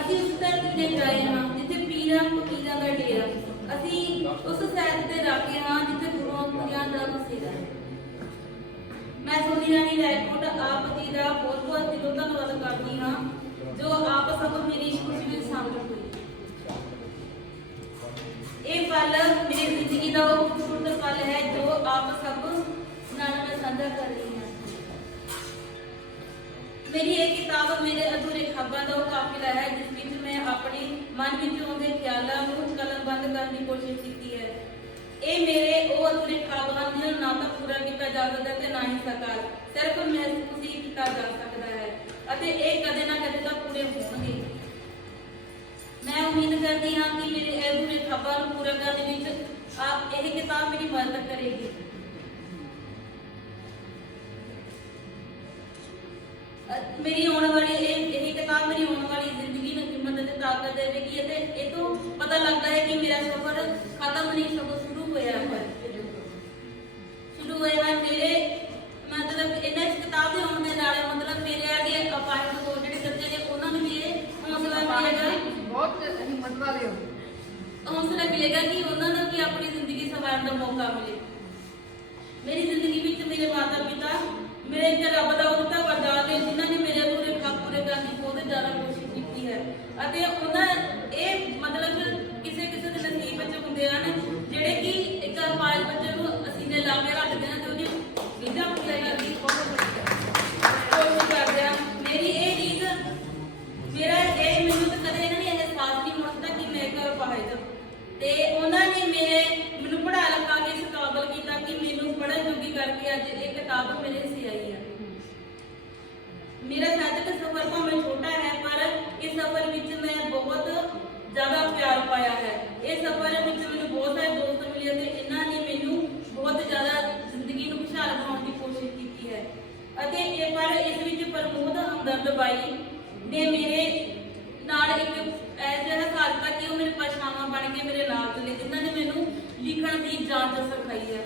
ਅਸੀਂ ਉਸ ਧਰਤੀ ਤੇ ਗਏ ਹਾਂ, ਜਿੱਥੇ ਪੀਰਾਂ ਫਕੀਰਾਂ ਦਾ ਡੇਰਾ। ਅਸੀਂ ਉਸ ਸੈਰ ਤੇ ਰਾਕੇ ਹਾਂ, ਜਿੱਥੇ ਗੁਰੂਆਂ ਪੁਰੀਆਂ ਦਾ ਬਸੇਰਾ ਮੈਂ ਸੋਨੀ ਰਾਣੀ ਰੈਕੋਟ, ਆਪ ਜੀ ਦਾ ਬਹੁਤ ਬਹੁਤ ਇਹ ਮੇਰੇ ਅਧੂਰੇ ਖਾਬਾਂ ਦਾ ਉਹ ਕਾਫਿਲਾ ਹੈ, ਜਿਸ ਵਿੱਚ ਮੈਂ ਆਪਣੀ ਮਨ ਵਿੱਚ ਆਉਂਦੇ ਖਿਆਲਾਂ ਨੂੰ ਕਲਮਬੰਦ ਕਰਨ ਦੀ ਕੋਸ਼ਿਸ਼ ਕੀਤੀ ਹੈ। ਇਹ ਮੇਰੇ ਉਹ ਅਧੂਰੇ ਖਾਬ ਹਨ ਜਿਹਨਾਂ ਨਾ ਤਾਂ ਪੂਰਾ ਕੀਤਾ ਜਾ ਸਕਦਾ ਤੇ ਨਾ ਹੀ ਸਾਕਾਰ ਸਿਰਫ ਮਹਿਸੂਸ ਹੀ ਕੀਤਾ ਜਾ ਸਕਦਾ ਹੈ ਅਤੇ ਇਹ ਕਦੇ ਨਾ ਕਦੇ ਤਾਂ ਪੂਰੇ ਹੋਣਗੇ। ਮੈਂ ਉਮੀਦ ਕਰਦੀ ਹਾਂ ਕਿ ਮੇਰੇ ਇਹ ਅਧੂਰੇ ਖਾਬਾਂ ਨੂੰ ਪੂਰਾ ਕਰਨ ਵਿੱਚ ਇਹ ਕਿਤਾਬ ਮੇਰੀ ਮਦਦ ਕਰੇਗੀ। ਮੇਰੀ ਆਉਣ ਵਾਲੀ ਇਹ ਇਹ ਕਿਤਾਬ ਮੇਰੀ ਆਉਣ ਵਾਲੀ ਜ਼ਿੰਦਗੀ ਨੂੰ ਹਿੰਮਤ ਤੇ ਤਾਕਤ ਦੇਵੇਗੀ ਅਤੇ ਇਹ ਤੋਂ ਪਤਾ ਲੱਗਦਾ ਹੈ ਕਿ ਮੇਰਾ ਸਫ਼ਰ ਖਤਮ ਨਹੀਂ ਸਗੋਂ ਸ਼ੁਰੂ ਹੋਇਆ ਹੈ। ਸ਼ੁਰੂ ਹੋਇਆ ਹੈ ਮੇਰੇ ਮਤਲਬ ਇਹਨਾਂ ਇਸ ਕਿਤਾਬ ਦੇ ਆਉਣ ਦੇ ਨਾਲ ਮਤਲਬ ਮੇਰੇ ਅੱਗੇ ਅਪਾਹਜ ਹੋ ਜਿਹੜੇ ਬੱਚੇ ਨੇ ਉਹਨਾਂ ਨੂੰ ਵੀ ਇਹ ਹੌਸਲਾ ਮਿਲੇਗਾ। ਬਹੁਤ ਹਿੰਮਤ ਵਾਲੇ ਹੋ। ਹੌਸਲਾ ਮਿਲੇਗਾ ਕਿ ਉਹਨਾਂ ਨੂੰ ਵੀ ਆਪਣੀ ਜ਼ਿੰਦਗੀ ਸੰਵਾਰਨ ਦਾ ਮੌਕਾ ਮਿਲੇ। ਮੇਰੀ ਜ਼ਿੰਦਗੀ ਵਿੱਚ ਮੇਰੇ ਮਾਤਾ ਪਿਤਾ ਮੇਰੇ ਇੱਕ ਰੱਬ ਦਾ ਉਹ ਦਿੱਤਾ ਵਰਦਾਨ ਹੈ ਜਿਨ੍ਹਾਂ ਨੇ ਮੇਰੇ ਪੂਰੇ ਖਾ ਪੂਰੇ ਕਰਨ ਦੀ ਬਹੁਤ ਜ਼ਿਆਦਾ ਕੋਸ਼ਿਸ਼ ਕੀਤੀ ਹੈ ਅਤੇ ਉਹਨਾਂ ਪ੍ਰਮੋਦ ਬਾਈ ਨੇ ਮੇਰੇ ਨਾਲ ਇੱਕ ਐਸਾ ਹਾਲਤਾ ਕਿ ਉਹ ਮੇਰੇ ਪਛਾਵਾਂ ਬਣ ਕੇ ਮੇਰੇ ਨਾਲ ਚਲੇ ਜਿਨ੍ਹਾਂ ਨੇ ਮੈਨੂੰ ਲਿਖਣ ਦੀ ਜਾਂਚ ਸਿਖਾਈ ਹੈ।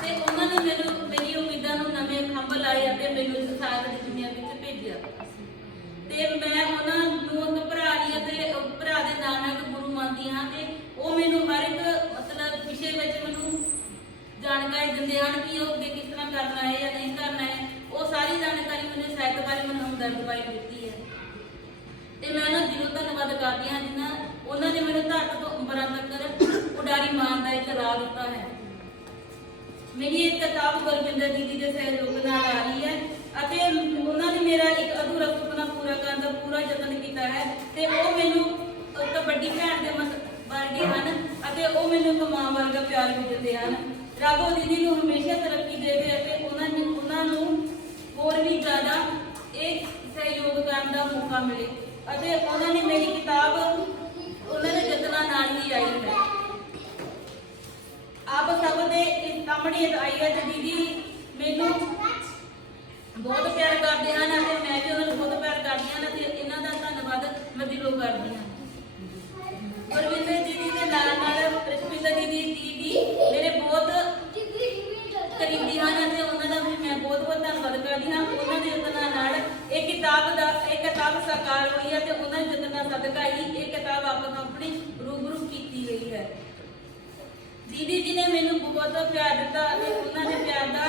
ਤੇ ਉਹਨਾਂ ਨੇ ਮੈਨੂੰ ਮੇਰੀ ਉਮੀਦਾਂ ਨੂੰ ਨਵੇਂ ਖੰਭ ਲਾਏ ਅਤੇ ਮੈਨੂੰ ਇਸ ਦੀ ਦੁਨੀਆ ਵਿੱਚ ਭੇਜਿਆ। ਤੇ ਮੈਂ ਉਹਨਾਂ ਨੂੰ ਇੱਕ ਭਰਾ ਲਈ ਅਤੇ ਭਰਾ ਦੇ ਨਾਲ ਗੁਰੂ ਮੰਨਦੀ ਹਾਂ ਤੇ ਉਹ ਮੈਨੂੰ ਹਰ ਇੱਕ ਮਤਲਬ ਵਿਸ਼ੇ ਵਿੱਚ ਮੈਨੂੰ ਜਾਣਕਾਰੀ ਦਿੰਦੇ ਹਨ ਕਿ ਉਹ ਅੱਗੇ ਕਿਸ ਤਰ੍ਹਾਂ ਕਰਨਾ ਹੈ ਜਾਂ ਨਹੀਂ ਸਾਰੀ ਜਾਣਕਾਰੀ ਮੈਨੂੰ ਸਾਹਿਤ ਬਾਰੇ ਮੈਨੂੰ ਹਮਦਰਦ ਬਾਈ ਦਿੱਤੀ ਹੈ। ਤੇ ਮੈਂ ਉਹਨਾਂ ਦਿਲੋਂ ਧੰਨਵਾਦ ਕਰਦੀ ਹਾਂ ਜਿਨ੍ਹਾਂ ਉਹਨਾਂ ਨੇ ਮੈਨੂੰ ਧਰਤ ਤੋਂ ਅੰਬਰਾਂ ਤੱਕ ਉਡਾਰੀ ਮਾਰਨ ਦਾ ਇੱਕ ਰਾਹ ਦਿੱਤਾ ਹੈ। ਮੇਰੀ ਇਹ ਕਿਤਾਬ ਗੁਰਵਿੰਦਰ ਦੀਦੀ ਦੇ ਸਹਿਯੋਗ ਨਾਲ ਆ ਰਹੀ ਹੈ ਅਤੇ ਉਹਨਾਂ ਨੇ ਮੇਰਾ ਇੱਕ ਅਧੂਰਾ ਸੁਪਨਾ ਪੂਰਾ ਕਰਨ ਦਾ ਪੂਰਾ ਯਤਨ ਕੀਤਾ ਹੈ ਤੇ ਉਹ ਮੈਨੂੰ ਇੱਕ ਭੈਣ ਦੇ ਵਰਗੇ ਹਨ ਅਤੇ ਉਹ ਮੈਨੂੰ ਇੱਕ ਵਰਗਾ ਪਿਆਰ ਵੀ ਦਿੰਦੇ ਹਨ। ਰੱਬ ਉਹ ਦੀਦੀ ਨੂੰ ਹਮੇਸ਼ਾ ਤਰੱਕੀ ਦੇਵੇ ਅਤੇ ਉਹਨਾਂ ਨੂੰ ਉਹਨਾਂ ਨੂੰ ਹੋਰ ਵੀ ਜ਼ਿਆਦਾ ਇਹ ਸਹਿਯੋਗ ਕਰਨ ਦਾ ਮੌਕਾ ਮਿਲੇ ਅਤੇ ਉਹਨਾਂ ਨੇ ਮੇਰੀ ਕਿਤਾਬ, ਉਹਨਾਂ ਦੇ ਯਤਨਾਂ ਨਾਲ ਹੀ ਆਈ ਹੈ। ਆਪ ਸਭ ਦੇ ਸਾਹਮਣੇ ਆਈ ਹੈ ਤੇ ਦੀਦੀ ਮੈਨੂੰ ਬਹੁਤ ਪਿਆਰ ਕਰਦੇ ਹਨ ਅਤੇ ਮੈਂ ਵੀ ਉਹਨਾਂ ਨੂੰ ਬਹੁਤ ਪਿਆਰ ਕਰਦੀ ਹਾਂ ਅਤੇ ਇਹਨਾਂ ਦਾ ਧੰਨਵਾਦ ਮੈਂ ਦਿਲੋਂ ਕਰਦੀ ਹਾਂ ਗੁਰਵਿੰਦਰ ਦੀਦੀ ਦੇ ਨਾਲ ਨਾਲ ਰਸ਼ਮਿੰਦਰ ਦੀਦੀ ਦੀਦੀ ਮੇਰੇ ਬਹੁਤ ਕਰੀਬੀ ਹਨ ਅਤੇ ਉਹਨਾਂ ਦਾ ਵੀ ਮੈਂ ਬਹੁਤ ਬਹੁਤ ਧੰਨਵਾਦ ਕਰਦੀ ਹਾਂ ਉਹਨਾਂ ਦੇ ਯਤਨਾਂ ਨਾਲ ਇਹ ਕਿਤਾਬ ਦਾ ਇਹ ਕਿਤਾਬ ਸਾਕਾਰ ਹੋਈ ਹੈ ਤੇ ਉਹਨਾਂ ਦੇ ਯਤਨਾਂ ਸਦਕਾ ਹੀ ਇਹ ਕਿਤਾਬ ਆਪਾਂ ਨੂੰ ਆਪਣੀ ਰੂਬਰੂ ਕੀਤੀ ਗਈ ਹੈ ਦੀਦੀ ਜੀ ਨੇ ਮੈਨੂੰ ਬਹੁਤ ਪਿਆਰ ਦਿੱਤਾ ਅਤੇ ਉਹਨਾਂ ਦੇ ਪਿਆਰ ਦਾ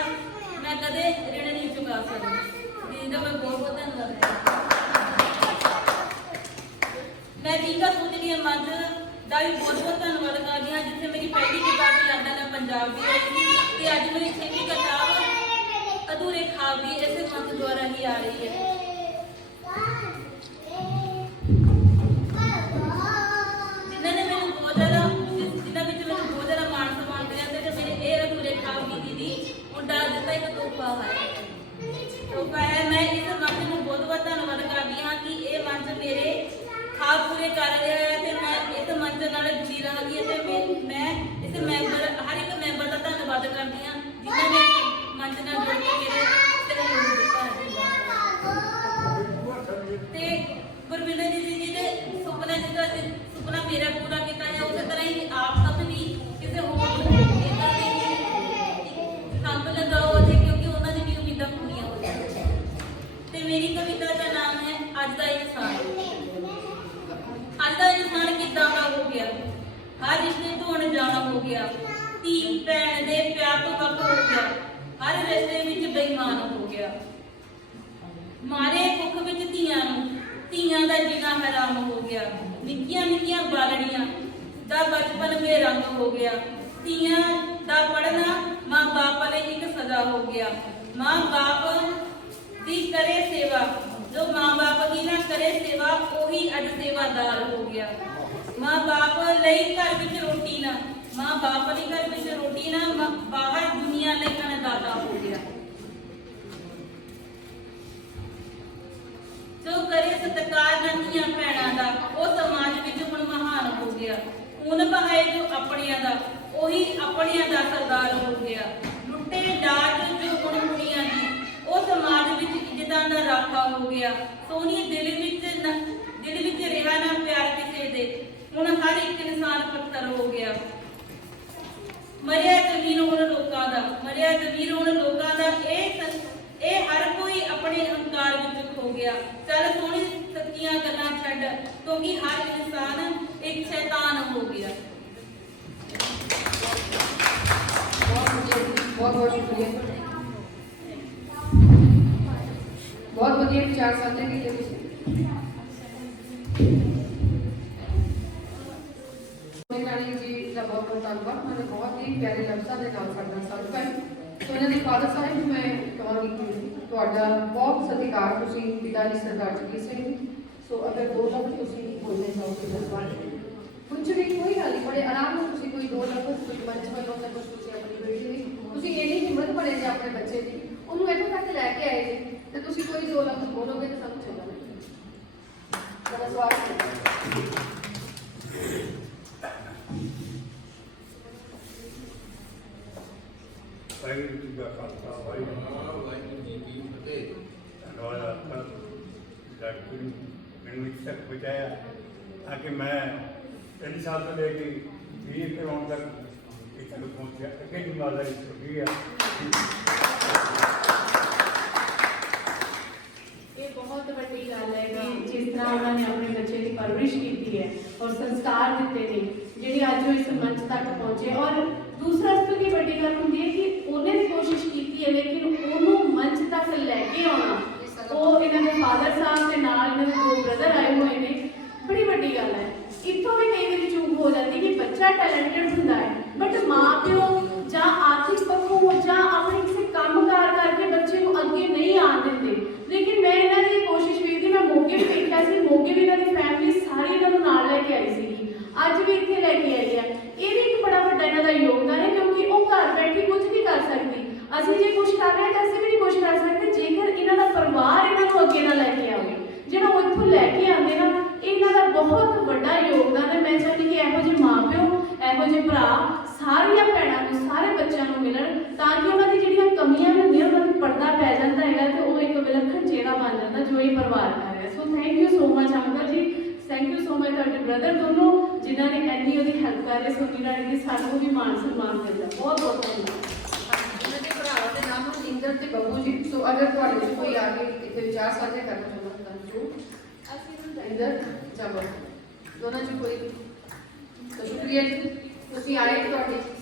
ਮੈਂ ਕਦੇ ਰਿਣ ਨਹੀਂ ਚੁਕਾ ਸਕਦੀ। ਦੀਦੀ ਦਾ ਮੈਂ ਬਹੁਤ ਬਹੁਤ ਧੰਨਵਾਦ ਕਰਦੀ ਮੈਂ ਵੀਗਾ ਸੁਤਨੀ ਮੰਚ ਦਾ ਵੀ ਬਹੁਤ ਬਹੁਤ ਧੰਨਵਾਦ ਕਰਦੀ ਹਾਂ, ਜਿੱਥੇ ਮੇਰੀ ਪਹਿਲੀ ਕਿਤਾਬ ਲੰਡਨ ਹੈ ਪੰਜਾਬ ਦੀ ਆਈ ਸੀ ਤੇ ਅੱਜ ਮੇਰੀ ਛੇਵੀਂ ਕਿਤਾਬ ਅਧੂਰੇ ਖਾਬ ਵੀ ਇਸੇ ਮੰਚ ਦੁਆਰਾ ਹੀ ਆ ਰਹੀ ਹੈ। ਇੱਕ ਹੈ ਤੋਹਫਾ ਮੈਂ ਇਸ ਮੰਚ ਨੂੰ ਬਹੁਤ ਬਹੁਤ ਧੰਨਵਾਦ ਕਰਦੀ ਹਾਂ ਕਿ ਇਹ ਮੰਚ ਮੇਰੇ ਖਾਬ ਪੂਰੇ ਕਰ ਰਿਹਾ ਹੈ ਤੇ ਮੈਂ ਇਸ ਮੰਚ ਨਾਲ ਜੁੜੀ ਰਹਾਂਗੀ ਤੇ ਮੈਂ ਇਸ ਮੈਂਬਰ, ਹਰ ਇੱਕ ਮੈਂਬਰ ਦਾ ਧੰਨਵਾਦ ਕਰਦੀ ਹਾਂ। ਮੇਰੀ ਕਵਿਤਾ ਦਾ ਨਾਮ ਹੈ, ਅੱਜ ਦਾ ਇਨਸਾਨ। ਅੱਜ ਦਾ ਇਨਸਾਨ ਕਿੱਦਾਂ ਦਾ ਹੋ ਗਿਆ? ਹਰ ਰਿਸ਼ਤੇ ਤੋਂ ਅਣਜਾਣਾ ਹੋ ਗਿਆ। ਧੀ ਭੈਣ ਦੇ ਪਿਆਰ ਤੋਂ ਵੱਖ ਹੋ ਗਿਆ। ਹਰ ਰਿਸ਼ਤੇ ਵਿੱਚ ਬੇਈਮਾਨ ਹੋ ਗਿਆ। ਮਾਰੇ ਕੁੱਖ ਵਿੱਚ ਧੀਆਂ ਨੂੰ, ਧੀਆਂ ਦਾ ਜਿਨਾ ਹਰਾਮ ਹੋ ਗਿਆ। ਨਿੱਕੀਆਂ ਨਿੱਕੀਆਂ ਬਾਲੜੀਆਂ ਦਾ ਬਚਪਨ ਮੇ ਰੰਗ ਹੋ ਗਿਆ। ਧੀਆਂ ਦਾ ਪੜਨਾ ਮਾਂ ਬਾਪ ਲਈ ਇੱਕ ਸਜ਼ਾ ਹੋ ਗਿਆ। ਮਾਂ ਬਾਪ ਦੀ ਕਰੇ ਸੇਵਾ। ਜੋ ਮਾਂ ਬਾਪ ਦੀ ਨਾ ਕਰੇ ਸੇਵਾ, ਉਹੀ ਅੱਜ ਸੇਵਾਦਾਰ ਹੋ ਗਿਆ। ਮਾਂ ਬਾਪ ਲਈ ਘਰ ਵਿੱਚ ਰੋਟੀ ਨਾ, ਮਾਂ ਬਾਪ ਲਈ ਘਰ ਵਿੱਚ ਰੋਟੀ ਨਾ ਬਾਹਰ ਦੁਨੀਆ ਲਈ ਅਨਦਾਤਾ ਹੋ ਗਿਆ। ਜੋ ਕਰੇ ਸਤਿਕਾਰ ਨੰਦੀਆਂ ਭੈਣਾਂ ਦਾ, ਉਹ ਸਮਾਜ ਵਿੱਚ ਹੁਣ ਮਹਾਨ ਹੋ ਗਿਆ। ਹੁਣ ਬਹਾਏ ਜੋ ਆਪਣਿਆਂ ਦਾ, ਉਹੀ ਆਪਣਿਆਂ ਦਾ ਸਰਦਾਰ ਹੋ ਗਿਆ। ਲੁੱਟੇ ਲਾਟ ਜੋ ਹੁਣ ਕੁੜੀਆਂ ਦੀ ਉਹ ਸਮਾਜ ਵਿੱਚ ਇੱਜ਼ਤਾਂ ਦਾ ਰਾਖਾ ਹੋ ਗਿਆ। ਸੋਹਣੀ ਦਿਲ ਵਿੱਚ ਦਿਲ ਵਿੱਚ ਰਿਹਾ ਨਾ ਪਿਆਰ ਕਿਸੇ ਦੇ। ਹੁਣ ਹਰ ਇੱਕ ਇਨਸਾਨ ਪੱਥਰ ਹੋ ਗਿਆ। ਮਰਿਆ ਜ਼ਮੀਰ ਹੁਣ ਲੋਕਾਂ ਦਾ, ਮਰਿਆ ਜ਼ਮੀਰ ਹੁਣ ਲੋਕਾਂ ਦਾ, ਇਹ ਇਹ ਹਰ ਕੋਈ ਆਪਣੇ ਹੰਕਾਰ ਵਿੱਚ ਖੋ ਗਿਆ। ਚੱਲ ਸੋਹਣੀ ਸੱਚੀਆਂ ਗੱਲਾਂ ਛੱਡ, ਕਿਉਂਕਿ ਹਰ ਇਨਸਾਨ ਇੱਕ ਸ਼ੈਤਾਨ ਹੋ ਗਿਆ। ਬਹੁਤ ਬਹੁਤ ਬਹੁਤ ਸ਼ੁਕਰੀਆ। ਬਹੁਤ ਵਧੀਆ ਵਿਚਾਰ ਸਾਂਝੇ ਕੀਤੇ ਤੁਸੀਂ ਮੈਂ ਰਾਣੀ ਜੀ ਦਾ ਬਹੁਤ ਬਹੁਤ ਧੰਨਵਾਦ ਮੈਨੂੰ ਬਹੁਤ ਹੀ ਪਿਆਰੇ ਲਫ਼ਜ਼ਾਂ ਦੇ ਨਾਲ ਸਾਡਾ ਸਾਥ ਪਾਈ ਸੋ ਇਹਨਾਂ ਦੇ ਫਾਦਰ ਸਾਹਿਬ ਨੂੰ ਮੈਂ ਕਹਾਂਗੀ ਕਿ ਤੁਹਾਡਾ ਬਹੁਤ ਸਤਿਕਾਰ ਤੁਸੀਂ ਪਿਤਾ ਜੀ ਸਰਦਾਰ ਜੀ ਸਿੰਘ ਜੀ ਸੋ ਅਗਰ ਦੋ ਲਫ਼ਜ਼ ਤੁਸੀਂ ਬੋਲਣੇ ਚਾਹੋਗੇ ਤਾਂ ਕੁਝ ਵੀ ਕੋਈ ਗੱਲ ਨਹੀਂ ਬੜੇ ਆਰਾਮ ਨਾਲ ਤੁਸੀਂ ਕੋਈ ਦੋ ਲਫ਼ਜ਼ ਕੋਈ ਮੰਚ ਵੱਲੋਂ ਤਾਂ ਕੁਝ ਤੁਸੀਂ ਆਪਣੀ ਬੇਟੀ ਦੀ ਤੁਸੀਂ ਇੰਨੀ ਹਿੰਮਤ ਭਰੇ ਜੇ ਆਪਣੇ ਬੱਚੇ ਦੀ ਉਹਨੂੰ ਇੱਥੋਂ ਤੱਕ ਲੈ ਕੇ ਆਏ ਜੀ ਤੇ ਤੁਸੀਂ ਕੋਈ ਦੋ ਲਫ਼ਜ਼ ਬੋਲੋਗੇ ਤਾਂ ਸਾਨੂੰ ਚੰਗਾ ਲੱਗੇਗਾ ਬੜਾ ਸਵਾਗਤ ਹੈ। ਵਾਹਿਗੁਰੂ ਜੀ ਦਾ ਖਾਲਸਾ, ਵਾਹਿਗੁਰੂ ਵਾਹਿਗੁਰੂ ਜੀ ਕੀ ਫਤਿਹ। ਧੰਨਵਾਦ ਆਪका ਡਾਕਟਰ ਨੇ ਮੈਨੂੰ ਇੱਥੇ ਤੱਕ ਪਹੁੰਚਾਇਆ ਤਾਂ ਕਿ ਮੈਂ ਤਿੰਨ ਸਾਲ ਤੋਂ ਲੈ ਕੇ ਵੀਹ ਤੇ ਆਉਣ ਤੱਕ ਇੱਥੇ ਤੱਕ ਪਹੁੰਚਿਆ ਅੱਗੇ ਦੀ ਜ਼ਿੰਮੇਵਾਰੀ ਛੋਟੀ ਆ ਇਹ ਬਹੁਤ ਵੱਡੀ ਗੱਲ ਹੈ ਕਿ ਜਿਸ ਤਰ੍ਹਾਂ ਉਹਨਾਂ ਨੇ ਆਪਣੇ ਬੱਚੇ ਦੀ ਪਰਵਰਿਸ਼ ਕੀਤੀ ਹੈ ਔਰ ਸੰਸਕਾਰ ਦਿੱਤੇ ਨੇ, ਜਿਹੜੀ ਅੱਜ ਉਹ ਇਸ ਮੰਚ ਤੱਕ ਪਹੁੰਚੇ। ਔਰ ਦੂਸਰਾ ਇਸ ਤੋਂ ਕੀ ਵੱਡੀ ਗੱਲ ਹੁੰਦੀ ਹੈ ਕਿ ਉਹਨੇ ਵੀ ਕੋਸ਼ਿਸ਼ ਕੀਤੀ ਹੈ, ਲੇਕਿਨ ਉਹਨੂੰ ਮੰਚ ਤੱਕ ਲੈ ਕੇ ਆਉਣਾ, ਉਹ ਇਹਨਾਂ ਦੇ ਫਾਦਰ ਸਾਹਿਬ ਦੇ ਨਾਲ ਇਹਨਾਂ ਦੇ ਦੋ ਬ੍ਰਦਰ ਆਏ ਹੋਏ ਨੇ, ਬੜੀ ਵੱਡੀ ਗੱਲ ਹੈ। ਇੱਥੋਂ ਵੀ ਕਈ ਵਾਰੀ ਚੂਕ ਹੋ ਜਾਂਦੀ ਕਿ ਬੱਚਾ ਟੈਲੈਂਟਡ ਹੁੰਦਾ ਹੈ ਬਟ ਮਾਂ ਪਿਓ ਜਾਂ ਆਰਥਿਕ ਪੱਖੋਂ ਜਾਂ ਆਪਣੇ ਕਿਸੇ ਕੰਮਕਾਰ ਕਰਕੇ ਬੱਚੇ ਨੂੰ ਅੱਗੇ ਨਹੀਂ ਆਉਣ ਦਿੰਦੇ ਲੇਕਿਨ ਮੈਂ ਇਹਨਾਂ ਦੀ ਇਹ ਕੋਸ਼ਿਸ਼ ਵੇਖਦੀ ਮੈਂ ਮੋਗੇ ਵੀ ਵੇਖਿਆ ਸੀ ਮੋਗੇ ਵੀ ਇਹਨਾਂ ਦੀ ਫੈਮਿਲੀ ਸਾਰੀ ਇਹਨਾਂ ਨੂੰ ਨਾਲ ਲੈ ਕੇ ਆਈ ਸੀਗੀ ਅੱਜ ਵੀ ਇੱਥੇ ਲੈ ਕੇ ਆਈ ਹੈ ਇਹ ਵੀ ਇੱਕ ਬੜਾ ਵੱਡਾ ਇਹਨਾਂ ਦਾ ਯੋਗਦਾਨ ਹੈ ਕਿਉਂਕਿ ਉਹ ਘਰ ਬੈਠੇ ਕੁਝ ਨਹੀਂ ਕਰ ਸਕਦੀ ਅਸੀਂ ਜੇ ਕੁਝ ਕਰ ਰਹੇ ਹਾਂ ਤਾਂ ਅਸੀਂ ਵੀ ਨਹੀਂ ਕੁਝ ਕਰ ਸਕਦੇ ਜੇਕਰ ਇਹਨਾਂ ਦਾ ਪਰਿਵਾਰ ਇਹਨਾਂ ਨੂੰ ਅੱਗੇ ਨਾ ਲੈ ਕੇ ਆਵੇ ਜਿਹੜਾ ਉਹ ਇੱਥੋਂ ਲੈ ਕੇ ਆਉਂਦੇ ਨਾ ਇਹਨਾਂ ਦਾ ਬਹੁਤ ਵੱਡਾ ਯੋਗਦਾਨ ਹੈ ਮੈਂ ਚਾਹੁੰਦੀ ਕਿ ਇਹੋ ਜਿਹੇ ਮਾਪਿਓ ਇਹੋ ਜਿਹੇ ਭਰਾ ਸਾਰੀਆਂ ਭੈਣਾਂ ਨੂੰ ਸਾਰੇ ਬੱਚਿਆਂ ਨੂੰ ਮਿਲਣ ਤਾਂ ਕਿ ਉਹਨਾਂ ਦੀ ਜਿਹੜੀਆਂ ਕਮੀਆਂ ਵੀ ਹੁੰਦੀਆਂ ਉਹਨਾਂ ਨੂੰ ਪਰਦਾ ਪੈ ਜਾਂਦਾ ਹੈਗਾ ਤੇ ਉਹ ਇੱਕ ਵਿਲੱਖਣ ਚਿਹਰਾ ਬਣ ਜਾਂਦਾ ਜੋ ਇਹ ਪਰਿਵਾਰ ਕਰ ਰਿਹਾ so much uncle ji. Thank you so much ਤੁਹਾਡੇ ਬ੍ਰਦਰ ਦੋਨੋਂ, ਜਿਨ੍ਹਾਂ ਨੇ ਇੰਨੀ ਉਹਦੀ ਹੈਲਪ ਕਰ ਰਹੇ ਸੋ ਰਾਣੀ ਦੀ ਸਾਨੂੰ ਵੀ ਮਾਣ ਸਨਮਾਨ ਮਿਲਦਾ ਬਹੁਤ ਬਹੁਤ ਧੰਨਵਾਦ। ਇਹਨਾਂ ਦੇ ਭਰਾਵਾਂ ਦੇ ਨਾਮ ਹਨ ਇੰਦਰ ਤੇ ਬੱਬੂ ਜੀ। ਸੋ ਅਗਰ ਤੁਹਾਡੇ ਵਿੱਚ ਕੋਈ ਆ ਕੇ ਇੱਥੇ ਵਿਚਾਰ ਸਾਂਝੇ ਕਰਨਾ ਚਾਹੁੰਦਾ ਤਾਂ ਜਰੂਰ ਇੰਦਰ ਜਾਂ ਬੱਬੂ। ਦੋਨਾਂ ਚ ਕੋਈ ਤਾਂ ਸ਼ੁਕਰੀਆ ਜੀ। ਤੁਸੀਂ ਆਏ ਤੁਹਾਡੇ।